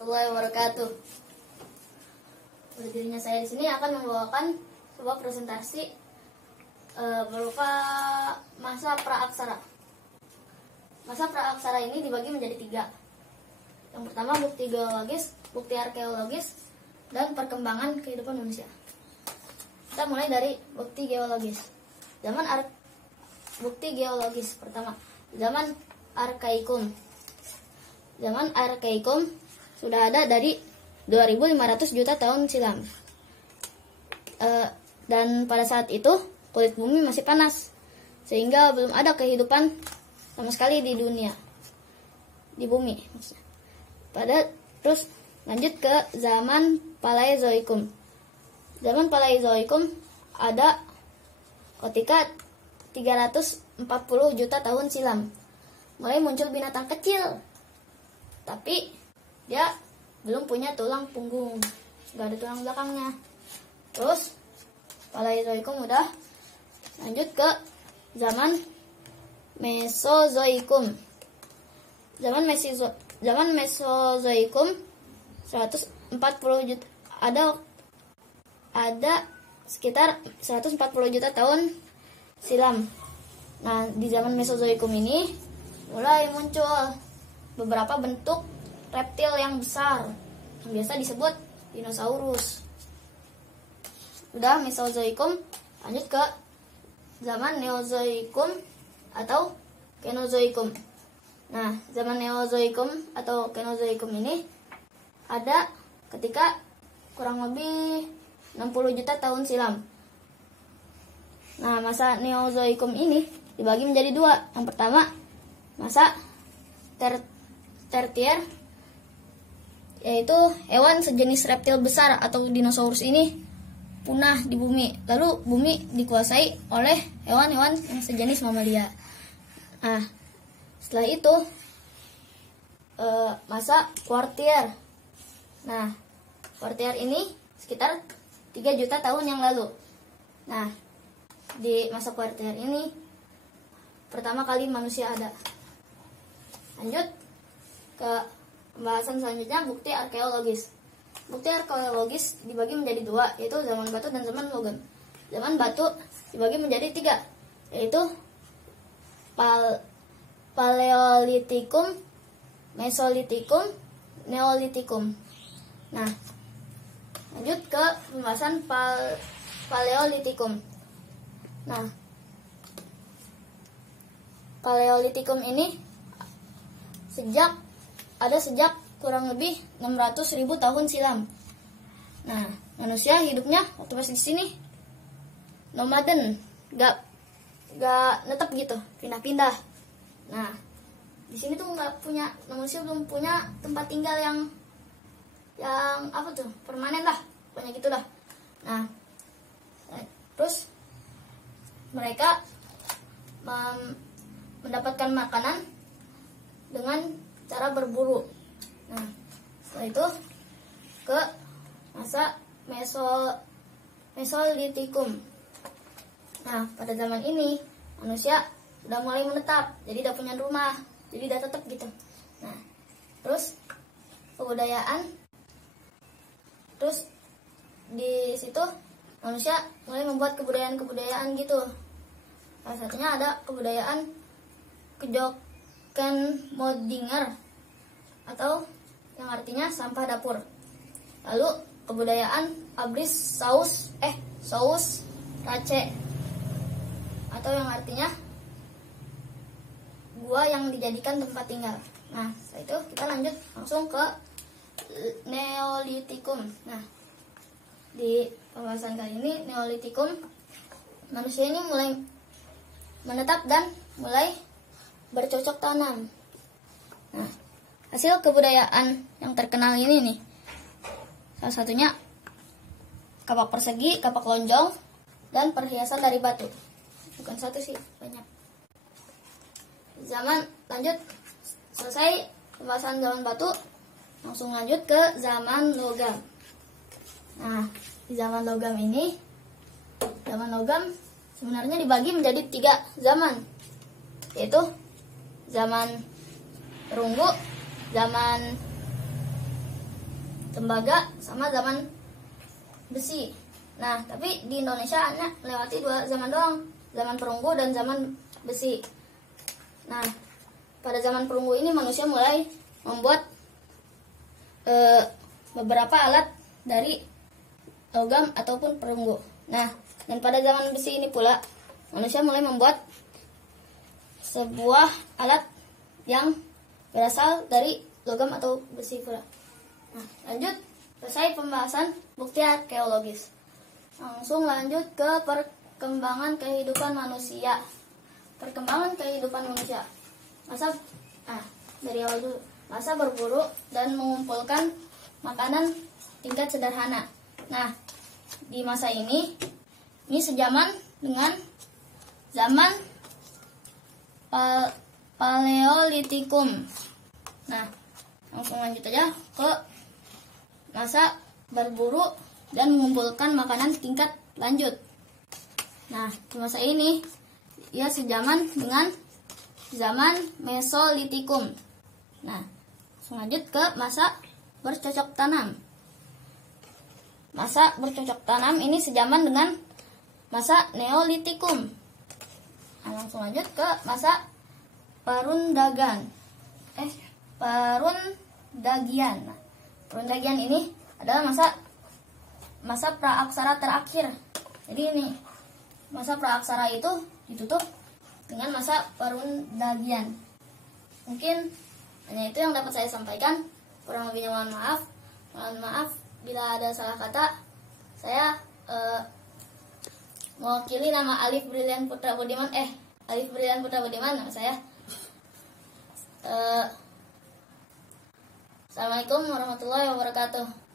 warahmatullahi wabarakatuh. Berdirinya saya di sini akan membawakan sebuah presentasi berupa masa praaksara. Masa praaksara ini dibagi menjadi 3. Yang pertama bukti geologis, bukti arkeologis, dan perkembangan kehidupan manusia. Kita mulai dari bukti geologis. Bukti geologis pertama, zaman Arkaikum. Zaman Arkaikum sudah ada dari 2500 juta tahun silam. Dan pada saat itu kulit bumi masih panas, sehingga belum ada kehidupan sama sekali di dunia, di bumi maksudnya. Terus lanjut ke zaman Paleozoikum. Zaman Paleozoikum ada ketika 340 juta tahun silam. Mulai muncul binatang kecil, tapi dia belum punya tulang punggung, nggak ada tulang belakangnya. Terus Paleozoikum udah, lanjut ke zaman Mesozoikum. Zaman Mesozoikum 140 juta, ada sekitar 140 juta tahun silam. Nah, di zaman Mesozoikum ini mulai muncul beberapa bentuk reptil yang besar yang biasa disebut dinosaurus. Udah Mesozoikum, lanjut ke zaman Neozoikum atau Kenozoikum. Nah, zaman Neozoikum atau Kenozoikum ini ada ketika kurang lebih 60 juta tahun silam. Nah, masa Neozoikum ini dibagi menjadi 2. Yang pertama, masa tertier, yaitu hewan sejenis reptil besar atau dinosaurus ini punah di bumi. Lalu bumi dikuasai oleh hewan-hewan yang sejenis mamalia. Nah, setelah itu masa kuartier. Nah, kuartier ini sekitar 3 juta tahun yang lalu. Nah, di masa kuartier ini pertama kali manusia ada. Lanjut ke pembahasan selanjutnya, bukti arkeologis. Bukti arkeologis dibagi menjadi 2, yaitu zaman batu dan zaman logam. Zaman batu dibagi menjadi 3, yaitu Paleolitikum, Mesolitikum, Neolitikum. Nah, lanjut ke pembahasan Paleolitikum. Nah, Paleolitikum ini sejak kurang lebih 600.000 tahun silam. Nah, manusia hidupnya waktu masih di sini nomaden, gak netep gitu, pindah-pindah. Nah, di sini tuh manusia belum punya tempat tinggal yang apa tuh, permanen lah, pokoknya gitulah. Nah, terus mereka mendapatkan makanan dengan cara berburu. Nah, setelah itu ke masa Mesolitikum. Nah, pada zaman ini manusia udah mulai menetap, jadi udah punya rumah, jadi udah tetap gitu. Nah, terus kebudayaan, terus di situ manusia mulai membuat kebudayaan gitu. Salah satunya ada kebudayaan Kejokkenmodinger atau yang artinya sampah dapur. Lalu kebudayaan Abris Saus Race atau yang artinya gua yang dijadikan tempat tinggal. Nah, setelah itu kita lanjut langsung ke Neolitikum. Nah, di pembahasan kali ini Neolitikum, manusia ini mulai menetap dan mulai bercocok tanam. Nah, hasil kebudayaan yang terkenal ini nih, salah satunya kapak persegi, kapak lonjong, dan perhiasan dari batu. Bukan satu sih, banyak. Lanjut, selesai pembahasan zaman batu, langsung lanjut ke zaman logam. Nah, di zaman logam ini, zaman logam sebenarnya dibagi menjadi 3 zaman, yaitu zaman perunggu, zaman tembaga sama zaman besi. Nah, tapi di Indonesia hanya melewati 2 zaman doang, zaman perunggu dan zaman besi. Nah, pada zaman perunggu ini manusia mulai membuat beberapa alat dari logam ataupun perunggu. Nah, dan pada zaman besi ini pula manusia mulai membuat sebuah alat yang berasal dari logam atau besi pula. Nah, lanjut, selesai pembahasan bukti arkeologis. Langsung lanjut ke perkembangan kehidupan manusia. Perkembangan kehidupan manusia. Dari awal dulu. Masa berburu dan mengumpulkan makanan tingkat sederhana. Nah, di masa ini sejaman dengan zaman Paleolitikum. Nah, langsung lanjut aja ke masa berburu dan mengumpulkan makanan tingkat lanjut. Nah, di masa ini ia sejaman dengan zaman Mesolitikum. Nah, langsung lanjut ke masa bercocok tanam. Masa bercocok tanam ini sejaman dengan masa Neolitikum. Nah, langsung lanjut ke masa Perundagian. Nah, Perundagian ini adalah masa praaksara terakhir. Jadi ini masa praaksara itu ditutup dengan masa Perundagian. Mungkin hanya itu yang dapat saya sampaikan. Kurang lebihnya mohon maaf. Mohon maaf bila ada salah kata. Saya mewakili nama Alif Brilian Putra Budiman. Alif Brilian Putra Budiman nama saya. Assalamualaikum warahmatullahi wabarakatuh.